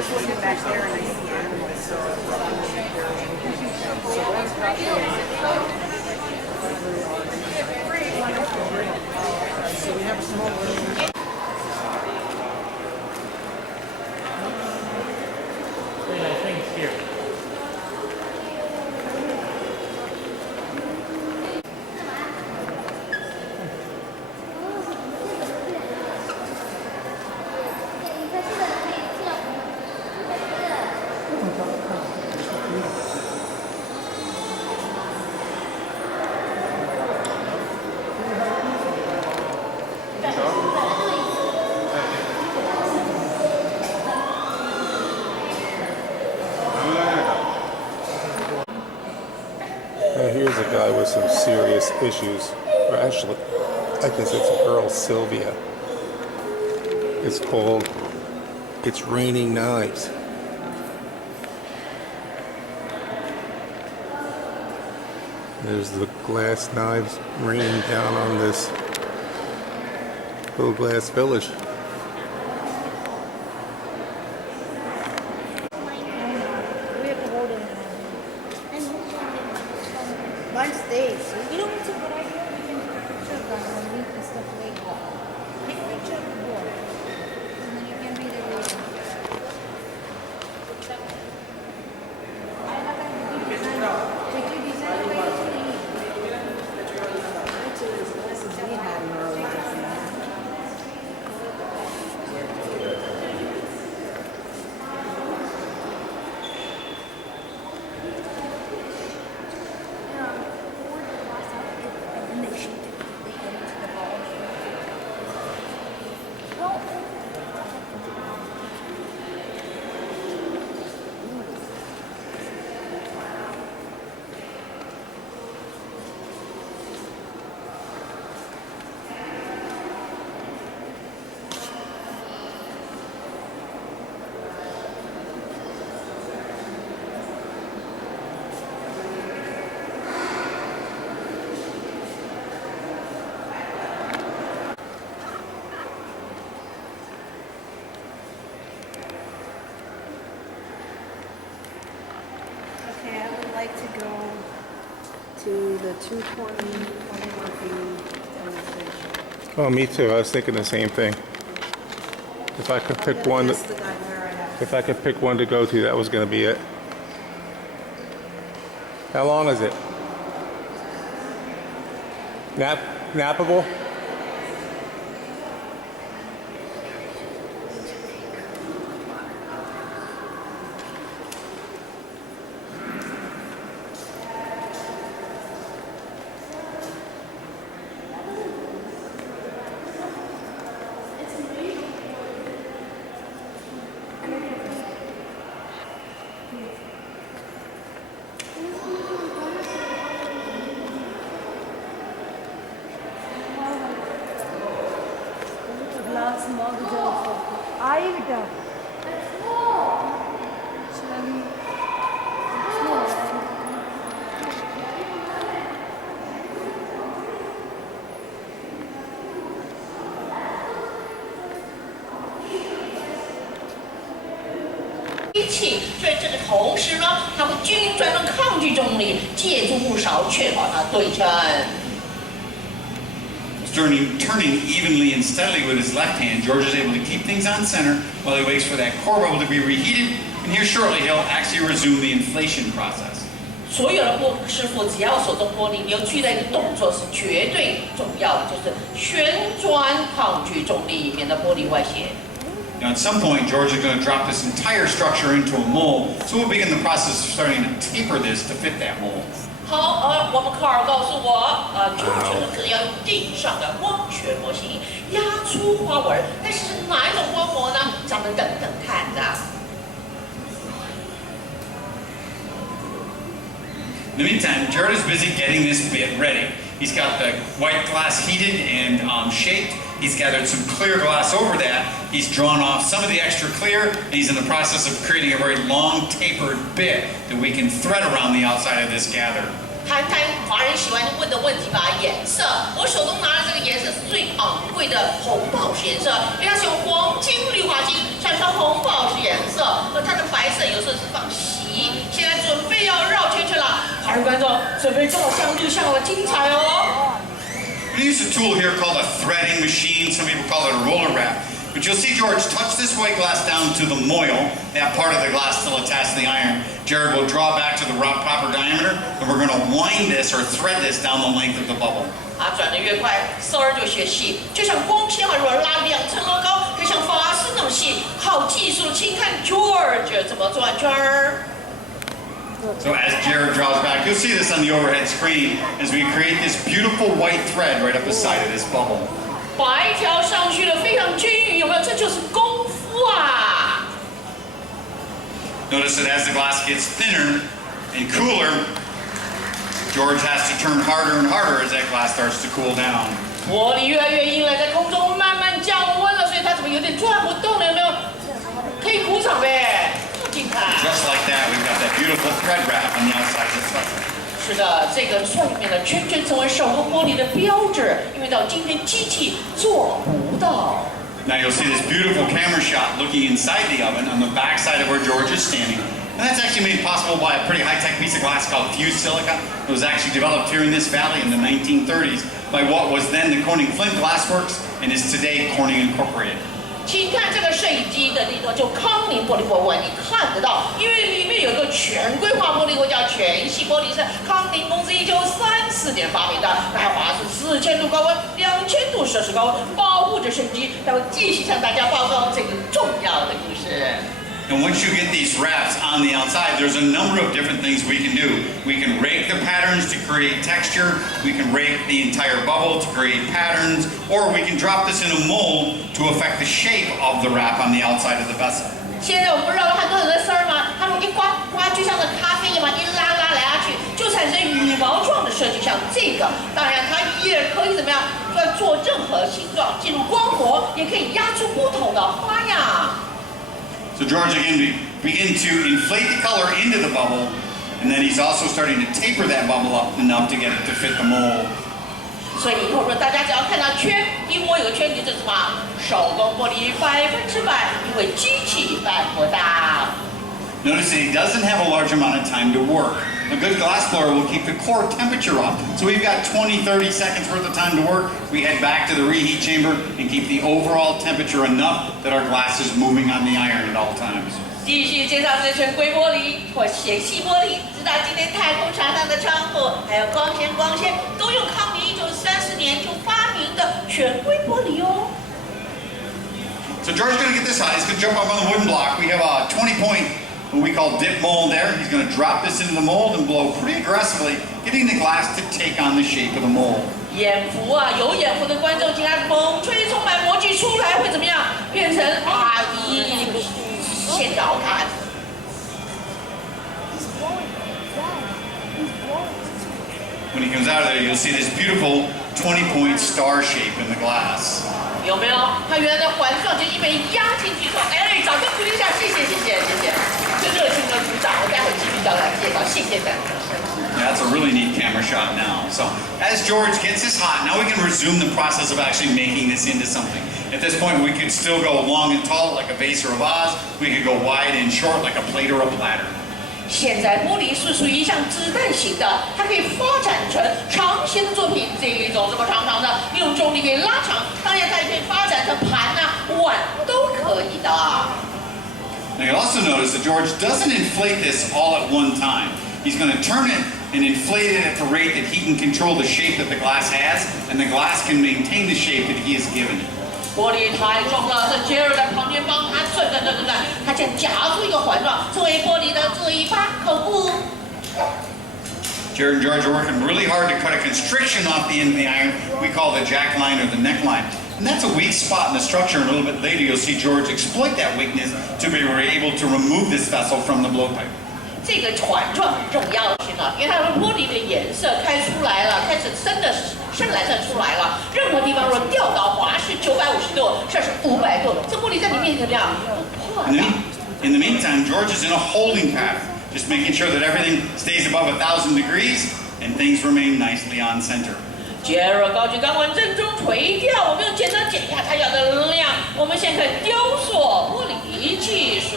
just looking back there and I see animals. So we have a small room. Very nice things here. Here's a guy with some serious issues. Or actually, I guess it's a girl, Sylvia. It's called It's Raining Knives. There's the glass knives raining down on this little glass village. Mine stays. You don't want to, but I can picture when we and stuff later. Take a picture of the board. And then you can read it later. I have a good design. Did you design it right? We had an early design. Okay, I would like to go to the 220 Murphy demonstration. Oh, me too. I was thinking the same thing. If I could pick one, That's the guy where I have. if I could pick one to go to, that was going to be it. How long is it? Nappable? Glass mug dough. I dough.所以这个同时呢，它会均匀转动抗拒重力，借助物勺确保它对称。Turning evenly and steadily with his left hand, George is able to keep things on center while he waits for that core bubble to be reheated, and here shortly he'll actually resume the inflation process. 所有的师傅只要手动玻璃，你要注意的一个动作是绝对重要的，就是旋转抗拒重力，免得玻璃外泄。 Now, at some point, George is going to drop this entire structure into a mold, so we'll begin the process of starting to taper this to fit that mold. 好，我们卡尔告诉我，George 可能要用地上的光学模型压出花纹，但是哪一种光模呢？咱们等等看的。 In the meantime, Jared is busy getting this bit ready. He's got the white glass heated and shaped. He's gathered some clear glass over that. He's drawn off some of the extra clear, and he's in the process of creating a very long tapered bit that we can thread around the outside of this gather. 谈谈华人喜欢问的问题吧，颜色。我手中拿的这个颜色是最昂贵的红宝石颜色，因为它是用黄金氯化锌产生红宝石颜色。它的白色有时候是放锡。现在准备要绕圈圈了，华人观众准备照相录像了，精彩哦！ We use a tool here called a threading machine. Some people call it a roller wrap. But you'll see George touch this white glass down to the moil, that part of the glass still attached to the iron. Jared will draw back to the proper diameter, and we're going to wind this or thread this down the length of the bubble. 啊，转得越快，丝儿就学细，就像光纤啊，如果拉2层楼高，可以像发丝那么细。好技术，请看 George 怎么转圈儿。 So as Jared draws back, you'll see this on the overhead screen as we create this beautiful white thread right up the side of this bubble. 白条上去了，非常均匀，有没有？这就是功夫啊！ Notice that as the glass gets thinner and cooler, George has to turn harder and harder as that glass starts to cool down. 玻璃越来越硬了，在空中慢慢降温了，所以它怎么有点转不动了？有没有？可以鼓掌呗！请看。 Just like that, we've got that beautiful thread wrap on the outside of the thread. 是的，这个上面的圈圈成为手工玻璃的标志，因为到今天机器做不到。 Now you'll see this beautiful camera shot looking inside the oven on the back side of where George is standing. And that's actually made possible by a pretty high-tech piece of glass called fused silica. It was actually developed here in this valley in the 1930s by what was then the Corning Flint Glass Works and is today Corning Incorporated. 请看这个摄影机的地方，就康宁玻璃博物馆，你看得到，因为里面有个全规化玻璃，或叫全系玻璃，是康宁公司1934年发明的，它华氏4000度高温、2000度摄氏高温，保护着摄影机。待会继续向大家报告这个重要的故事。 And once you get these wraps on the outside, there's a number of different things we can do. We can rake the patterns to create texture, we can rake the entire bubble to create patterns, or we can drop this in a mold to affect the shape of the wrap on the outside of the vessel. 现在我们绕了很多很多丝儿嘛，它们一刮刮就像那咖啡一样嘛，一拉拉来下去，就产生羽毛状的设计，像这个。当然，它也可以怎么样，做任何形状，进入光膜，也可以压出不同的花样。 So George again begin to inflate the color into the bubble, and then he's also starting to taper that bubble up enough to get it to fit the mold. 所以以后说大家只要看到圈，一摸有个圈，你就什么手工玻璃100%，因为机器办不到。 Notice that he doesn't have a large amount of time to work. A good glass blower will keep the core temperature up. So we've got 20, 30 seconds worth of time to work. We head back to the reheat chamber and keep the overall temperature enough that our glass is moving on the iron at all times. 继续介绍这全硅玻璃或纤细玻璃，直到今天太空船上的窗户，还有光纤都用康宁1930年就发明的全硅玻璃哦。 So George's going to get this high. He's going to jump up on the wooden block. We have a 20-point, what we call dip mold there. He's going to drop this into the mold and blow pretty aggressively, getting the glass to take on the shape of the mold. 眼福啊，有眼福的观众，请他猛吹，充满模具出来会怎么样？变成啊一线条看。 When he comes out of there, you'll see this beautiful 20-point star shape in the glass. 有没有？它原来的环状就一被压进去之后，哎，掌声鼓励一下，谢谢。最热情的组长，我待会继续向大家介绍，谢谢大家。 Yeah, that's a really neat camera shot now. So as George gets this hot, now we can resume the process of actually making this into something. At this point, we could still go long and tall like a vase or a vase. We could go wide and short like a plate or a platter. 现在玻璃是属于像子弹型的，它可以发展成长形的作品，这一种这么长长的，用重力给拉长。当然，它也可以发展成盘啊、碗都可以的。 Now you'll also notice that George doesn't inflate this all at one time. He's going to turn it and inflate it at the rate that he can control the shape that the glass has, and the glass can maintain the shape that he has given it. 玻璃太重了，是杰尔在旁边帮他转，他先夹出一个环状，作为玻璃的嘴巴口部。 Jared and George are working really hard to cut a constriction off the end of the iron we call the jack line or the neck line. And that's a weak spot in the structure, and a little bit later you'll see George exploit that weakness to be able to remove this vessel from the blowpipe. 这个环状很重要性了，因为它的玻璃的颜色开出来了，开始深蓝色出来了。任何地方如果掉到华氏950度，摄氏500度，这玻璃在里面怎么样？不破的。 In the meantime, George is in a holding pattern, just making sure that everything stays above 1,000 degrees and things remain nicely on center. 杰尔高举钢管正中垂钓，我们用简单检查它要的量。我们先看雕塑玻璃技术。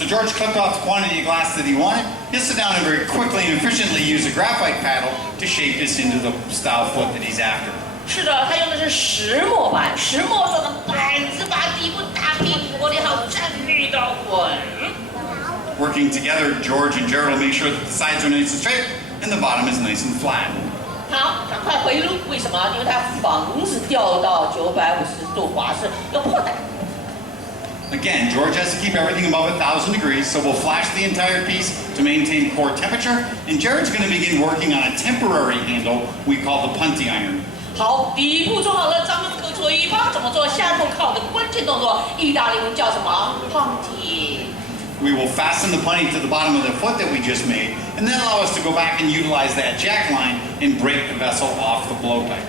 So George clipped off the quantity of glass that he wanted. He'll sit down and very quickly and efficiently use a graphite paddle to shape this into the style foot that he's after. 是的，他用的是石磨板，石磨做的板子把底部打平，玻璃好站立的稳。 Working together, George and Jared will make sure that the sides are nice and straight and the bottom is nice and flat. 好，赶快回路，为什么？因为他房子掉到950度华氏要破胆。 Again, George has to keep everything above 1,000 degrees, so we'll flash the entire piece to maintain core temperature, and Jared's going to begin working on a temporary handle we call the punty iron. 好，底部做好了，咱们可腿吧怎么做？下步靠的关键动作，意大利文叫什么 ？punty。 We will fasten the punty to the bottom of the foot that we just made, and then allow us to go back and utilize that jack line and break the vessel off the blowpipe.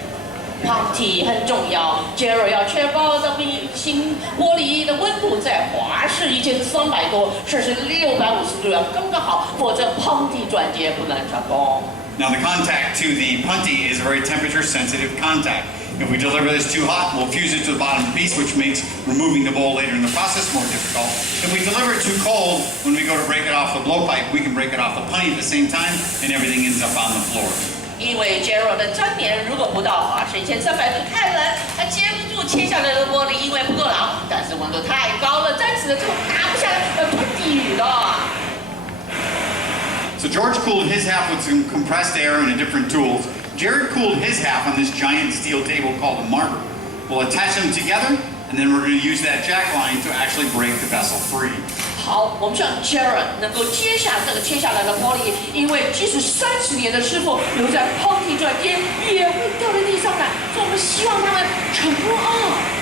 punty 很重要 ，Gerald 要确保这新玻璃的温度在华氏1300多，摄氏650度要刚刚好，否则 punty 转接不能成功。 Now the contact to the punty is a very temperature sensitive contact. If we deliver this too hot, we'll fuse it to the bottom of the piece, which makes removing the bowl later in the process more difficult. If we deliver it too cold, when we go to break it off the blowpipe, we can break it off the punty at the same time, and everything ends up on the floor. 因为 Gerald 的粘连如果不到华氏1300度太冷，它接不住切下来的玻璃，因为不够牢，但是温度太高了，粘死了之后拿不下来，要脱底的。 So George cooled his half with some compressed air and a different tools. Jared cooled his half on this giant steel table called a martyr. We'll attach them together, and then we're going to use that jack line to actually break the vessel free. 好，我们希望 Gerald 能够接下这个切下来的玻璃，因为即使30年的师傅留在 punty 转接，也会掉在地上来，所以我们希望他们成功啊。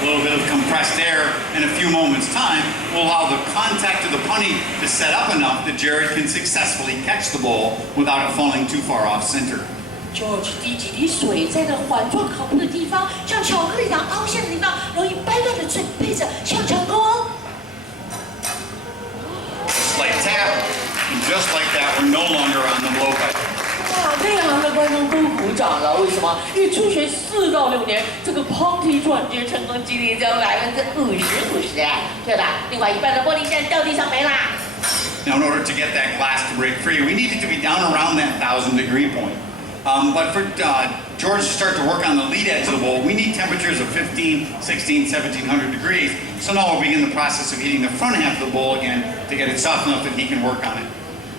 A little bit of compressed air in a few moments' time will allow the contact of the punty to set up enough that Jared can successfully catch the bowl without it falling too far off center. George 滴几滴水在那环状烤布的地方，像巧克力一样凹陷的地方，容易掰断的准备着，想成功。 Slight tap, and just like that, we're no longer on the blowpipe. 哇，内行的观众都鼓掌了，为什么？因为初学4到6年，这个 punty 转接成功几率只有50%。对了，另外一半的玻璃现在掉地上没啦。 Now, in order to get that glass to break free, we need it to be down around that 1,000-degree point. But for George to start to work on the lead edge of the bowl, we need temperatures of 15, 16, 1,700 degrees. So now we'll begin the process of heating the front half of the bowl again to get it soft enough that he can work on it.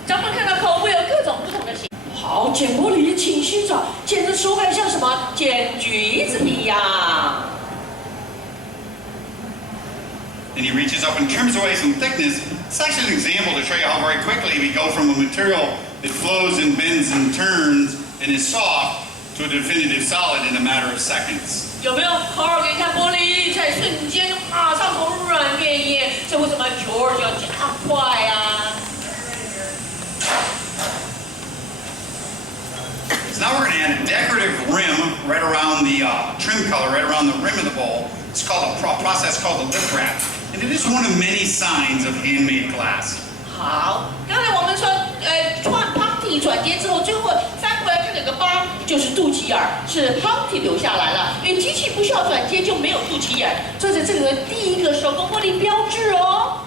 咱们看到口部有各种不同的形。好，剪玻璃，请欣赏，剪的手感像什么？剪橘子一样。 And he reaches up and trims away some thickness. It's actually an example to show you how very quickly we go from a material that flows and bends and turns and is soft to a definitive solid in a matter of seconds. 有没有？好好给你看玻璃，在瞬间马上从软变硬，这为什么 George 要加快啊？ So now we're going to add a decorative rim right around the trim color, right around the rim of the bowl. It's called a process called the lip wrap. And it is one of many signs of handmade glass. 好，刚才我们说，punty 转接之后，最后翻过来看有个疤，就是肚脐眼儿，是 punty 留下来了。因为机器不需要转接，就没有肚脐眼，这是这里的第一个手工玻璃标志哦。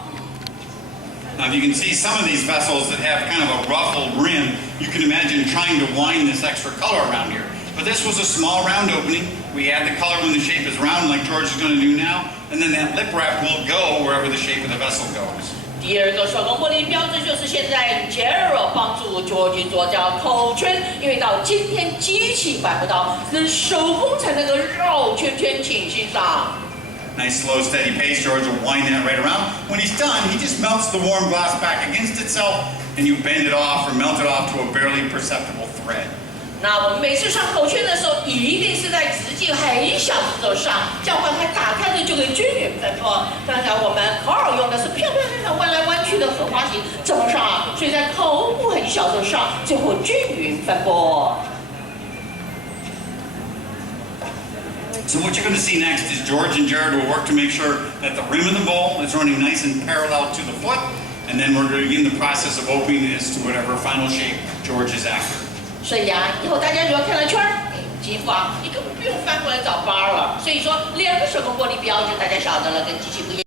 Now, if you can see some of these vessels that have kind of a ruffled rim, you can imagine trying to wind this extra color around here. But this was a small round opening. We add the color when the shape is round, like George is going to do now, and then that lip wrap will go wherever the shape of the vessel goes. 第二个手工玻璃标志就是现在 Gerald 帮助 George 做叫口圈，因为到今天机器办不到，是手工才能够绕圈圈，请欣赏。 Nice slow steady pace, George will wind that right around. When he's done, he just melts the warm glass back against itself, and you bend it off or melt it off to a barely perceptible thread. 那我们每次上口圈的时候，一定是在直径很小的时候上，这样把它打开的就可以均匀分布。刚才我们 Carl 用的是漂漂亮亮弯来弯去的荷花形，怎么上？所以在口部很小的时候上，最后均匀分布。 So what you're going to see next is George and Jared will work to make sure that the rim of the bowl is running nice and parallel to the foot, and then we're going to begin the process of opening this to whatever final shape George is after. 所以啊，以后大家如果看到圈儿，肌肤啊，你根本不用翻过来找疤了。所以说，2个手工玻璃标志，大家晓得了，跟机器不一样。